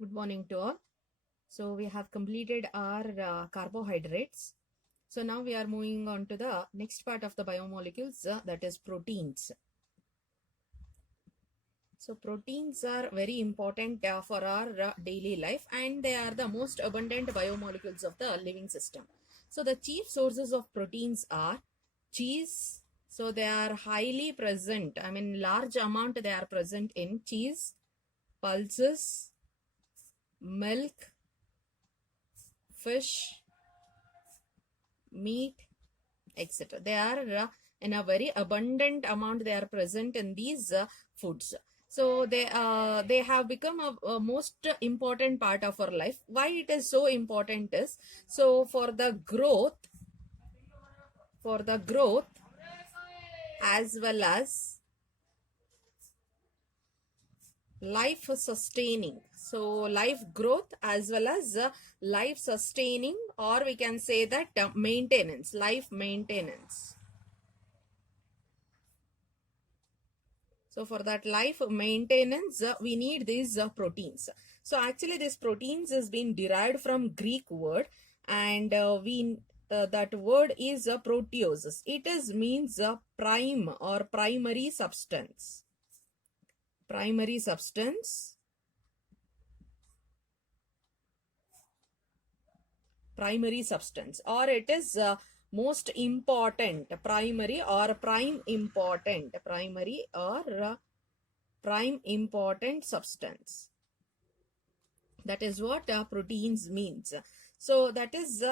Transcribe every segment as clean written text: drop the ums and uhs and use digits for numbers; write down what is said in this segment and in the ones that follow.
Good morning to all. So we have completed our carbohydrates. So now we are moving on to the next part of the biomolecules, that is proteins. So proteins are very important for our daily life, and they are the most abundant biomolecules of the living system. So the chief sources of proteins are cheese. So they are highly present. I mean, large amount they are present in cheese, pulses, milk, fish, meat, etc. They are in a very abundant amount. They are present in these foods. So they have become a most important part of our life. Why it is so important is, so for the growth as well as life sustaining. So life growth as well as life sustaining, or we can say that maintenance, life maintenance. So for that life maintenance, we need these proteins. So actually this proteins has been derived from Greek word, and that word is proteosis. It is means prime or primary substance. Primary substance. Primary substance, or it is most important, primary or prime important, primary or prime important substance. That is what proteins means. So that is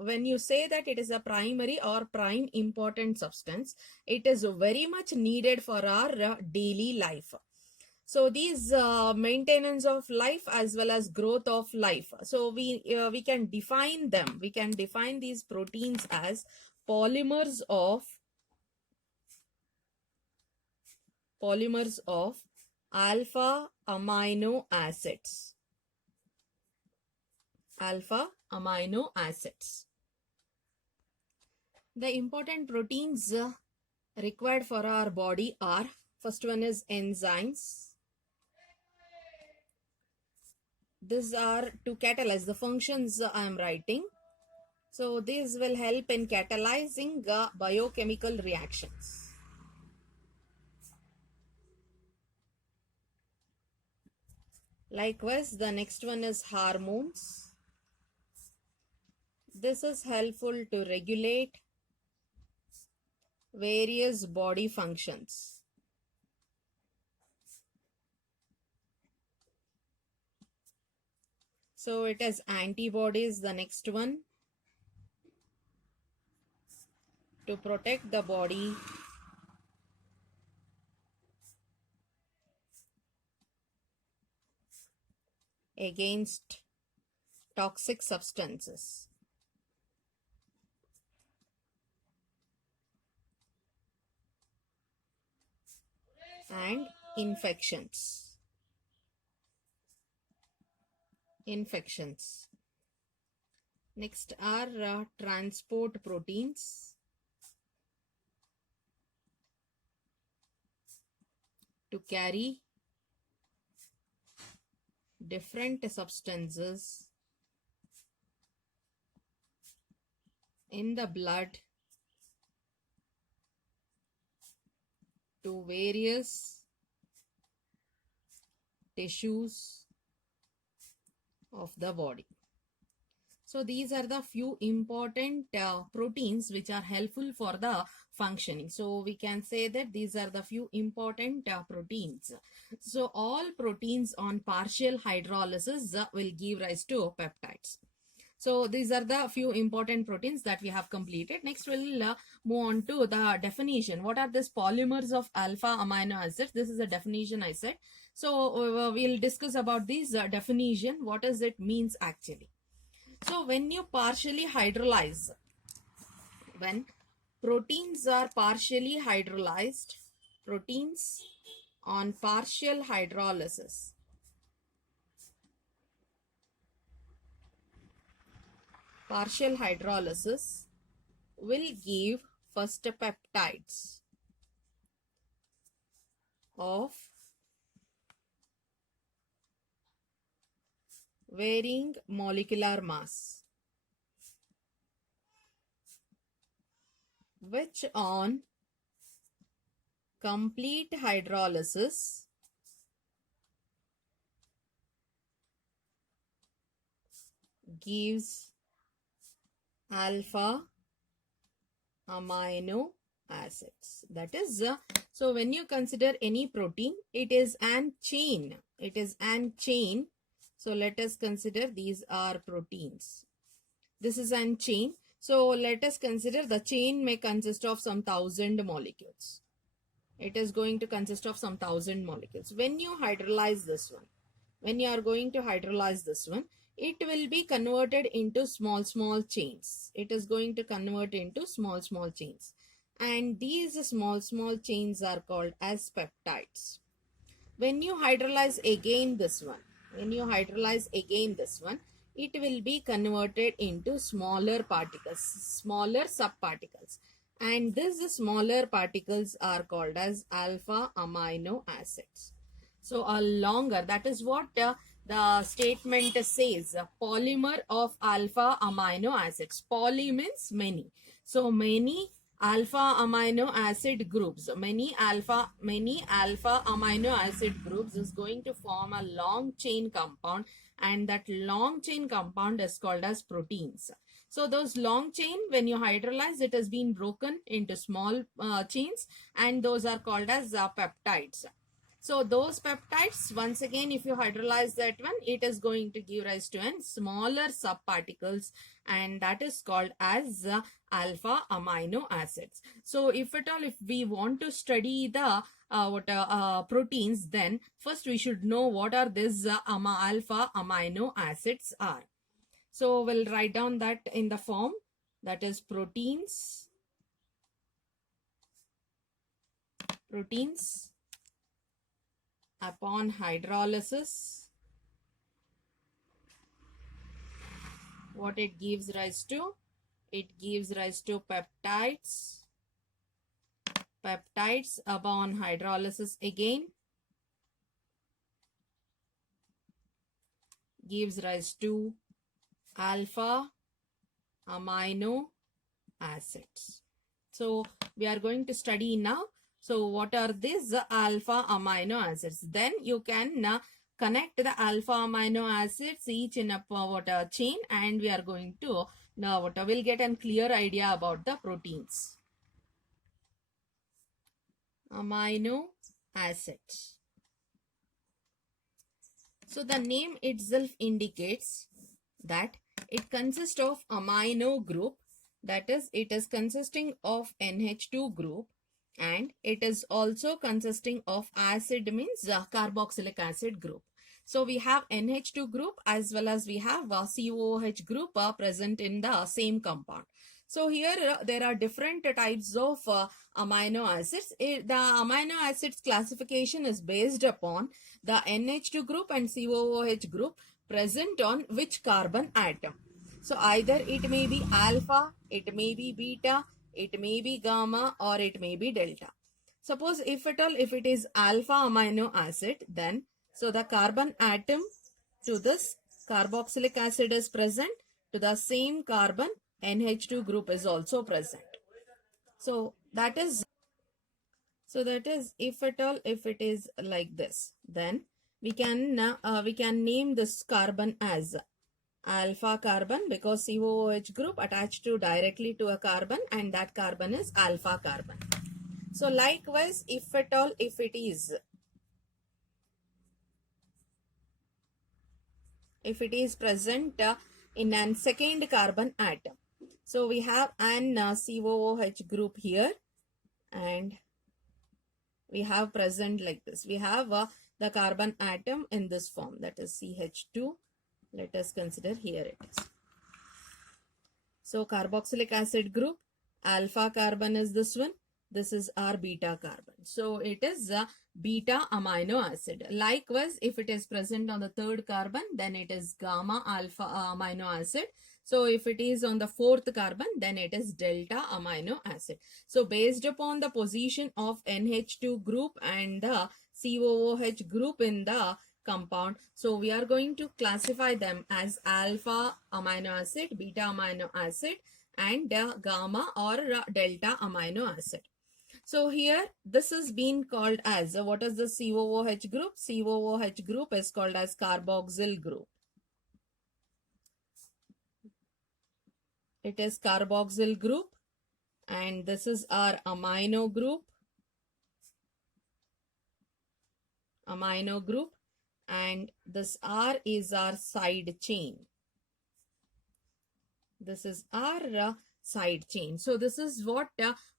when you say that it is a primary or prime important substance, it is very much needed for our daily life. So these maintenance of life as well as growth of life. So we can define them. We can define these proteins as polymers of alpha amino acids. Alpha amino acids. The important proteins required for our body are, first one is enzymes. These are to catalyze the functions I am writing. So these will help in catalyzing biochemical reactions. Likewise, the next one is hormones. This is helpful to regulate various body functions. So it is antibodies, the next one, to protect the body against toxic substances and infections. Next are transport proteins to carry different substances in the blood to various tissues of the body. So these are the few important proteins which are helpful for the functioning. So we can say that these are the few important proteins. So all proteins on partial hydrolysis will give rise to peptides. So these are the few important proteins that we have completed. Next we'll move on to the definition. What are these polymers of alpha amino acids? This is a definition I said. So we'll discuss about this definition. What does it means actually? So when you partially hydrolyze, when proteins are partially hydrolyzed, proteins on partial hydrolysis, will give first peptides of varying molecular mass, which on complete hydrolysis gives alpha amino acids. That is, so when you consider any protein, it is an chain. It is an chain. So let us consider these are proteins. This is an chain. So let us consider the chain may consist of some 1,000 molecules. It is going to consist of some 1,000 molecules. When you hydrolyze this one, when you are going to hydrolyze this one, it will be converted into small chains. It is going to convert into small chains. And these small chains are called as peptides. When you hydrolyze again this one, it will be converted into smaller particles, smaller subparticles. And these smaller particles are called as alpha amino acids. So a longer, that is what the statement says, polymer of alpha amino acids. Poly means many. So many alpha amino acid groups, many alpha amino acid groups is going to form a long chain compound, and that long chain compound is called as proteins. So those long chain, when you hydrolyze, it has been broken into small chains, and those are called as peptides. So those peptides, once again, if you hydrolyze that one, it is going to give rise to smaller subparticles, and that is called as alpha amino acids. So if at all, if we want to study the proteins, then first we should know what are these alpha amino acids are. So we'll write down that in the form, that is proteins upon hydrolysis, what it gives rise to? It gives rise to peptides. Peptides upon hydrolysis again gives rise to alpha amino acids. So we are going to study now. So what are these alpha amino acids? Then you can connect the alpha amino acids each in a chain, and we are going to now we'll get a clear idea about the proteins. Amino acids. So the name itself indicates that it consists of amino group, that is, it is consisting of NH2 group, and it is also consisting of acid, means carboxylic acid group. So we have NH2 group as well as we have COOH group present in the same compound. So here there are different types of amino acids. The amino acids classification is based upon the NH2 group and COOH group present on which carbon atom. So either it may be alpha, it may be beta, it may be gamma, or it may be delta. Suppose if at all, if it is alpha amino acid, then so the carbon atom to this carboxylic acid is present, to the same carbon NH2 group is also present. So that is if at all, if it is like this, then we can name this carbon as alpha carbon, because COOH group attached to directly to a carbon, and that carbon is alpha carbon. So likewise, if at all, if it is present in a second carbon atom. So we have an COOH group here, and we have present like this. We have the carbon atom in this form, that is CH2. Let us consider here it is. So carboxylic acid group, alpha carbon is this one. This is our beta carbon. So it is a beta amino acid. Likewise, if it is present on the third carbon, then it is gamma alpha amino acid. So if it is on the fourth carbon, then it is delta amino acid. So based upon the position of NH2 group and the COOH group in the compound. So we are going to classify them as alpha amino acid, beta amino acid, and gamma or delta amino acid. So here this is being called as what is the COOH group? COOH group is called as carboxyl group. It is carboxyl group, and this is our amino group. And this R is our side chain. This is our side chain. So this is what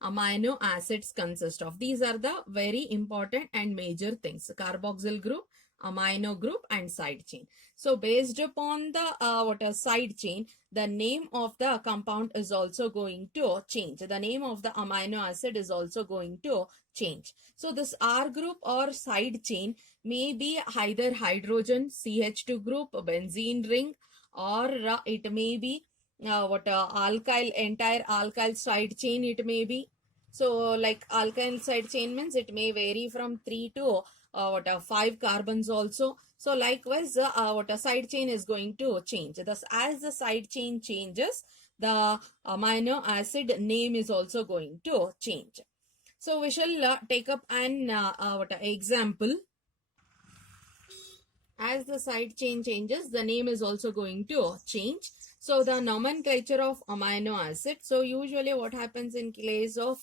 amino acids consist of. These are the very important and major things: carboxyl group, amino group, and side chain. So based upon the side chain, the name of the compound is also going to change. The name of the amino acid is also going to change. So this R group or side chain may be either hydrogen, CH2 group, benzene ring, or it may be alkyl, entire alkyl side chain it may be. So like alkyl side chain means it may vary from 3 to 5 carbons also. So likewise a side chain is going to change. Thus as the side chain changes, the amino acid name is also going to change. So we shall take up an example. As the side chain changes, the name is also going to change. So the nomenclature of amino acid. So usually what happens in case of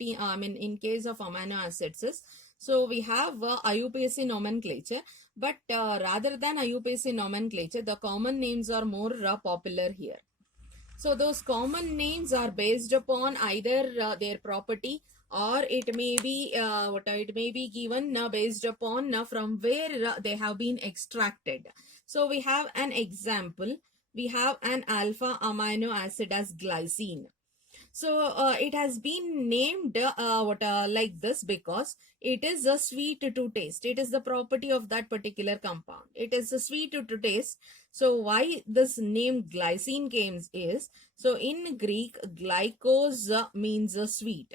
in case of amino acids is, so we have IUPAC nomenclature, but rather than IUPAC nomenclature, the common names are more popular here. So those common names are based upon either their property, or it may be given based upon from where they have been extracted. So we have an example. We have an alpha amino acid as glycine. So it has been named like this because it is a sweet to taste. It is the property of that particular compound. It is a sweet to taste. So why this name glycine came is, so in Greek, glycos means sweet.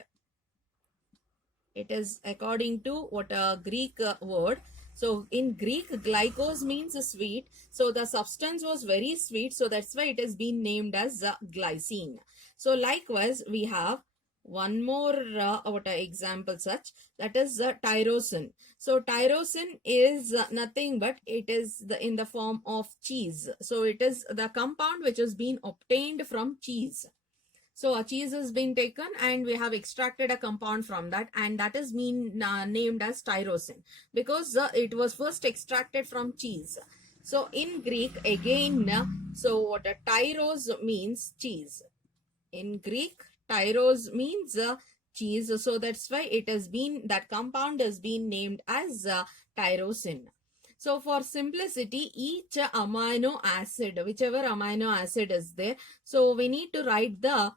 It is according to what a Greek word. So in Greek, glycos means sweet. So the substance was very sweet. So that's why it has been named as glycine. So likewise, we have one more example such, that is tyrosine. So tyrosine is nothing but it is in the form of cheese. So it is the compound which has been obtained from cheese. So a cheese has been taken and we have extracted a compound from that, and that is been named as tyrosine because it was first extracted from cheese. So in Greek again, so what a tyros means cheese. In Greek, tyros means cheese. So that's why it has been, that compound has been named as tyrosine. So for simplicity, each amino acid, whichever amino acid is there, so we need to write the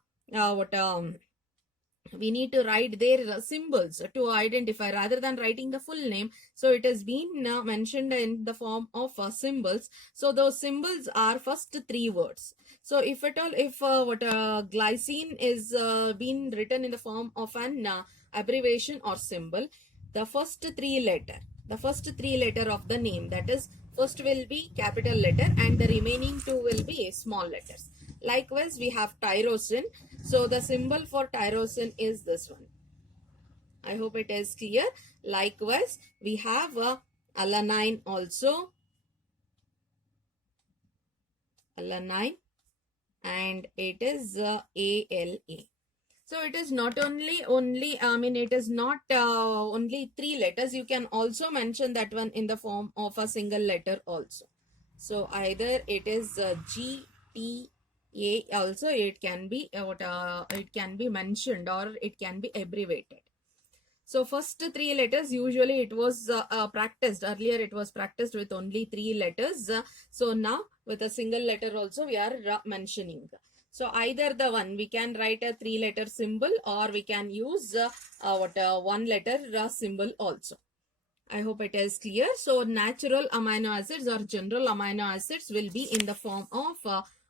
we need to write their symbols to identify rather than writing the full name. So it has been mentioned in the form of symbols. So those symbols are first 3 words. So if at all, if glycine is being written in the form of an abbreviation or symbol, the first 3 letter of the name, that is, first will be capital letter and the remaining 2 will be small letters. Likewise, we have tyrosine. So the symbol for tyrosine is this one. I hope it is clear. Likewise, we have alanine also. Alanine, and it is ALA. So it is not only it is not only 3 letters. You can also mention that one in the form of a single letter also. So either it is G, T, A also, it can be it can be mentioned or it can be abbreviated. So first 3 letters, usually it was practiced. Earlier it was practiced with only 3 letters. So now with a single letter also we are mentioning. So either the one, we can write a 3-letter symbol or we can use 1-letter symbol also. I hope it is clear. So natural amino acids or general amino acids will be in the form of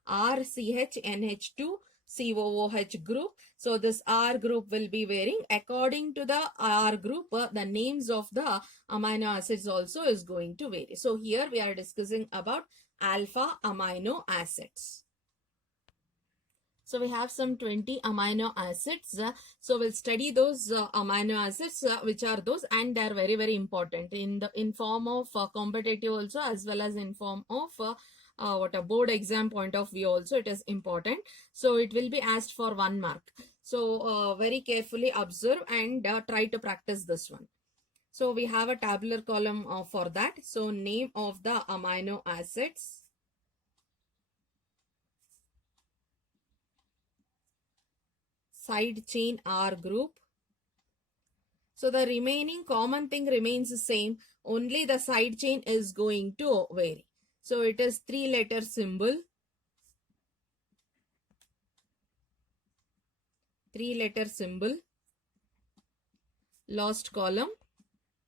RCHNH2 COOH group. So this R group will be varying according to the R group. The names of the amino acids also is going to vary. So here we are discussing about alpha amino acids. So we have some 20 amino acids. So we'll study those amino acids, which are those, and they are very, very important in form of competitive also, as well as in form of what a board exam point of view also it is important. So it will be asked for 1 mark. So very carefully observe and try to practice this one. So we have a tabular column for that. So name of the amino acids. Side chain R group. So the remaining common thing remains the same. Only the side chain is going to vary. So it is 3-letter symbol. 3-letter symbol. Last column,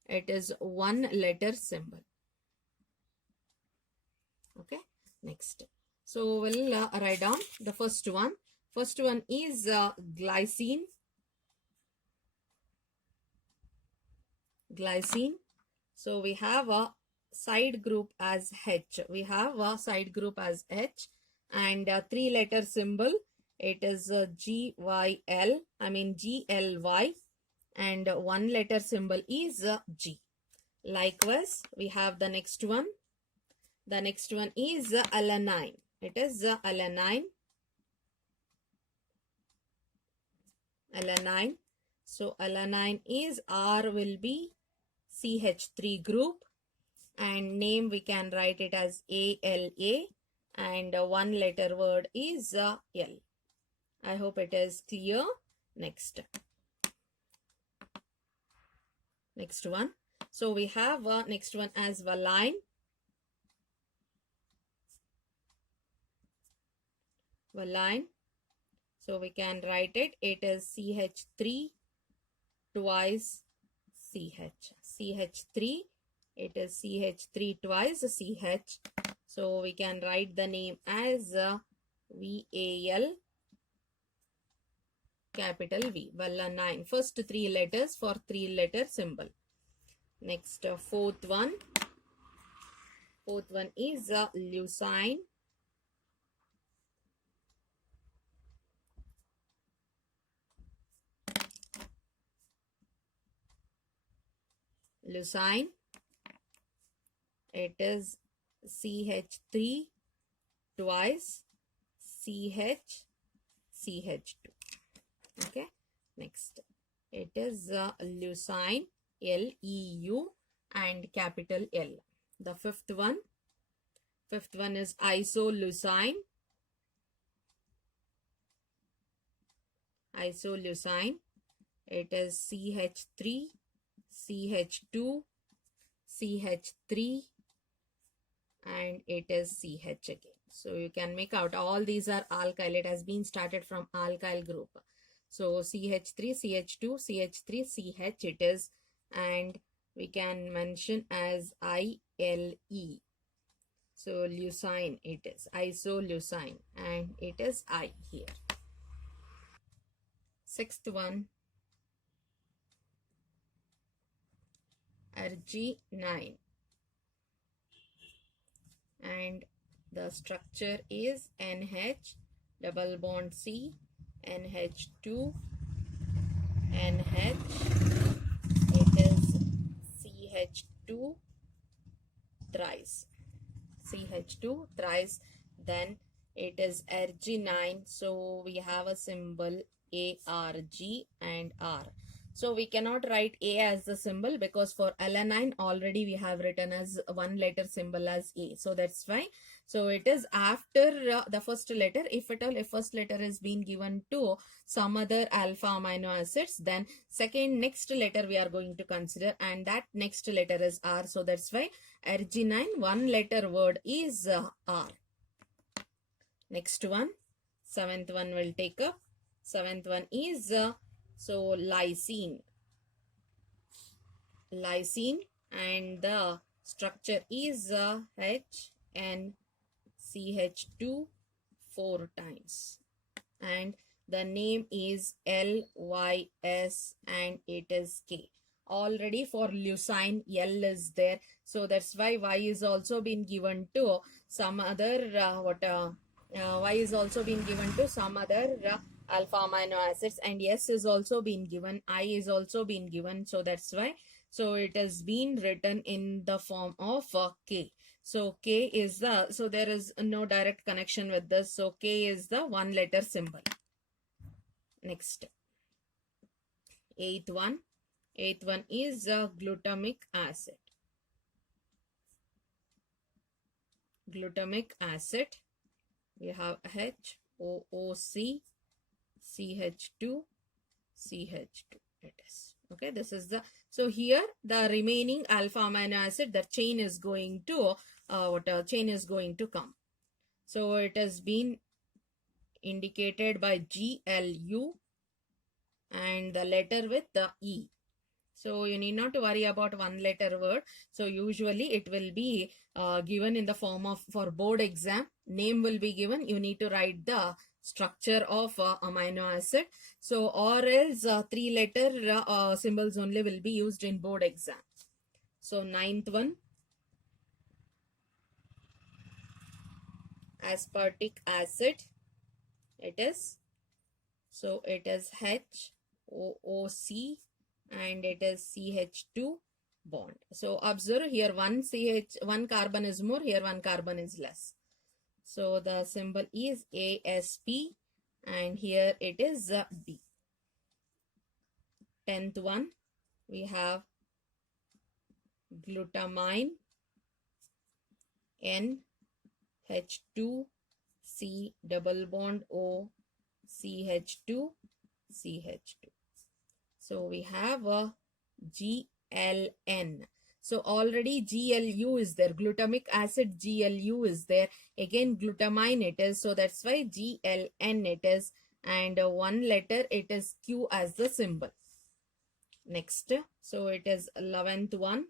it is 1-letter symbol. Okay, next. So we'll write down the first one. First one is glycine. Glycine. So we have a side group as H. We have a side group as H, and 3-letter symbol. It is GYL. GLY, and 1-letter symbol is G. Likewise, we have the next one. The next one is alanine. It is alanine. Alanine. So alanine is R will be CH3 group, and name we can write it as ALA, and 1-letter word is L. I hope it is clear. Next one. So we have next one as valine. Valine. So we can write it. It is CH3 twice CH. CH3. It is CH3 twice CH. So we can write the name as VAL, capital V. Valine. First 3 letters for 3-letter symbol. Next, fourth one. Fourth one is leucine. Leucine. It is CH3 twice CH, CH2. Okay. Next, it is leucine, LEU, and capital L. The fifth one is isoleucine. Isoleucine. It is CH3, CH2, CH3, and it is CH again. So you can make out all these are alkyl. It has been started from alkyl group. So CH3, CH2, CH3, CH it is, and we can mention as ILE. So leucine it is, isoleucine, and it is I here. Sixth one, Arginine, and the structure is NH double bond C, NH2, NH, it is CH2 thrice, CH2 thrice, then it is arginine. So we have a symbol ARG and R. So we cannot write A as the symbol because for alanine already we have written as 1-letter symbol as A. So that's why. So it is after the first letter. If at all a first letter is being given to some other alpha amino acids, then next letter we are going to consider, and that next letter is R. So that's why arginine 1-letter word is R. Next one, 7th one will take up. 7th one is so lysine. Lysine, and the structure is HNCH2 4 times. and the name is LYS and it is K. Already for leucine L is there, so that's why Y is also been given to some other Y is also been given to some other alpha amino acids, and S is also been given, I is also been given, so that's why, so it has been written in the form of K. So K is the, so there is no direct connection with this, so K is the one letter symbol. Next, eighth one is glutamic acid. Glutamic acid, we have HOOC CH2 CH2, it is okay. This is the, so here the remaining alpha amino acid, the chain is going to chain is going to come. So it has been indicated by GLU and the letter with the E. So you need not to worry about one letter word. So usually it will be given in the form of, for board exam, name will be given. You need to write the structure of amino acid. So or else 3-letter symbols only will be used in board exam. So ninth one, aspartic acid, it is. So it is HOOC and it is CH2 bond. So observe here, one carbon is more, here one carbon is less. So the symbol is ASP and here it is B. 10th one, we have glutamine NH2C double bond O CH2 CH2. So we have a GLN. So already GLU is there. Glutamic acid GLU is there. Again glutamine it is. So that's why GLN it is. And one letter it is Q as the symbol. Next. So it is 11th one.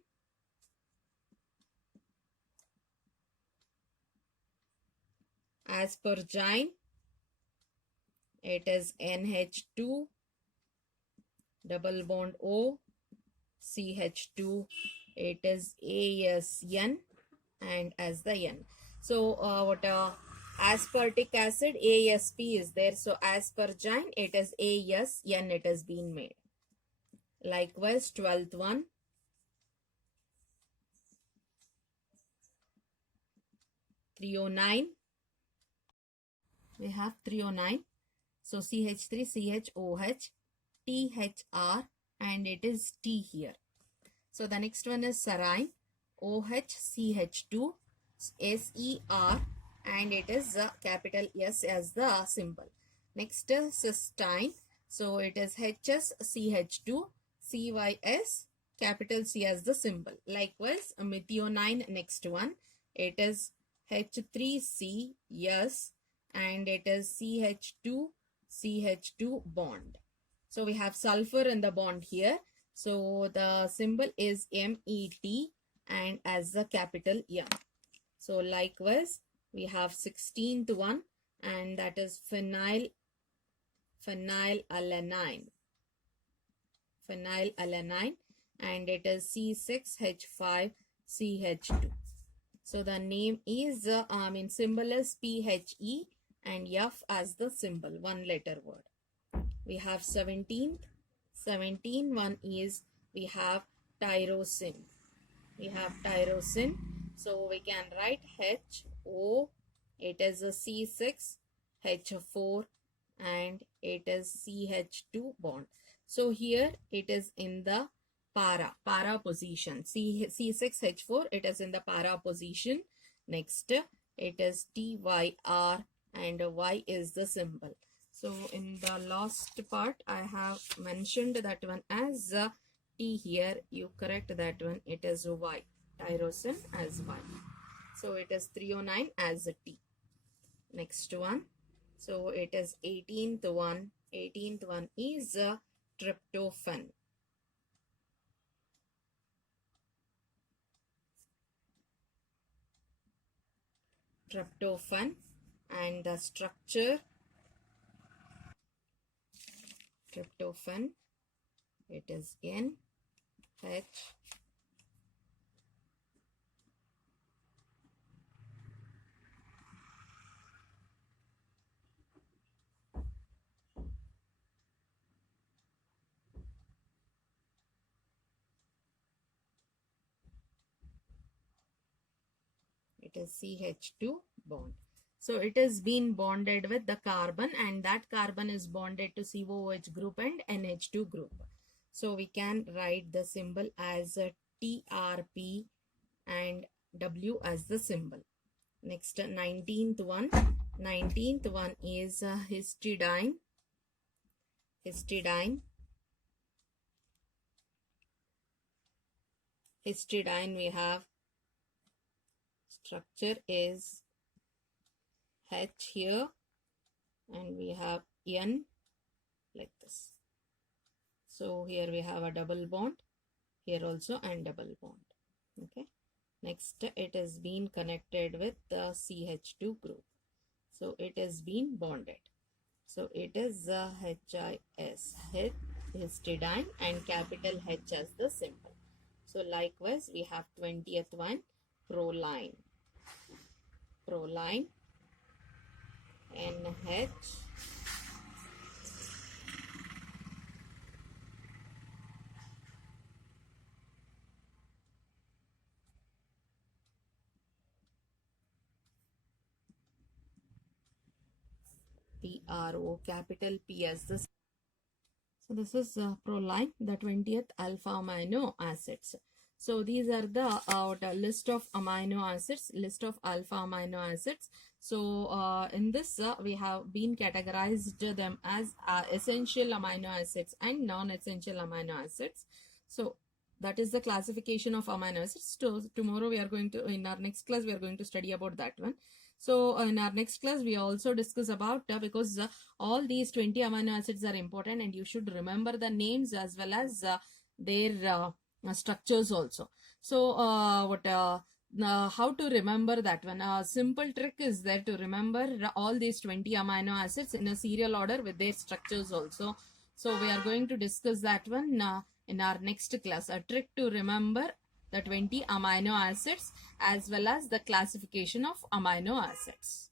Asparagine. It is NH2 double bond O CH2, it is ASN and as the N. So aspartic acid ASP is there. So asparagine it is ASN, it has been made. Likewise 12th one, threonine. We have threonine. So CH3CHOH THR and it is T here. So the next one is serine, OHCH2 SER and it is capital S as the symbol. Next is cysteine. So it is HSCH2 CYS capital C as the symbol. Likewise methionine, next one, it is H3CS and it is CH2 CH2 bond. So we have sulfur in the bond here. So the symbol is MET and as the capital M. So likewise we have 16th one and that is phenylalanine. Phenylalanine and it is C6H5CH2. So the name is symbol is PHE and F as the symbol, one letter word. We have 17th one is, we have tyrosine. We have tyrosine. So we can write HO, it is a C6H4 and it is CH2 bond. So here it is in the para position. C6H4, it is in the para position. Next it is TYR and Y is the symbol. So in the last part I have mentioned that one as T here. You correct that one, it is Y. Tyrosine as Y. So it is threonine as a T. Next one. So it is 18th one. 18th one is tryptophan. Tryptophan, and the structure, tryptophan, it is NH. It is CH2 bond. So it is been bonded with the carbon, and that carbon is bonded to COOH group and NH2 group. So we can write the symbol as a TRP and W as the symbol. Next, 19th one. 19th one is histidine. Histidine. Histidine, we have structure is H here, and we have N like this. So here we have a double bond, here also, and double bond. Okay. Next, it is been connected with the CH2 group. So it is been bonded. So it is HIS, histidine, and capital H as the symbol. So likewise, we have 20th one, proline. Proline, NH, PRO, capital P as the. So this is proline, the 20th alpha amino acids. So these are the list of amino acids, list of alpha amino acids. So in this we have been categorized them as essential amino acids and non-essential amino acids. So that is the classification of amino acids. So tomorrow we are going to, in our next class, we are going to study about that one. So in our next class, we also discuss about because all these 20 amino acids are important, and you should remember the names as well as their structures also. So how to remember that one? A simple trick is there to remember all these 20 amino acids in a serial order with their structures also. So we are going to discuss that one in our next class. A trick to remember the 20 amino acids as well as the classification of amino acids.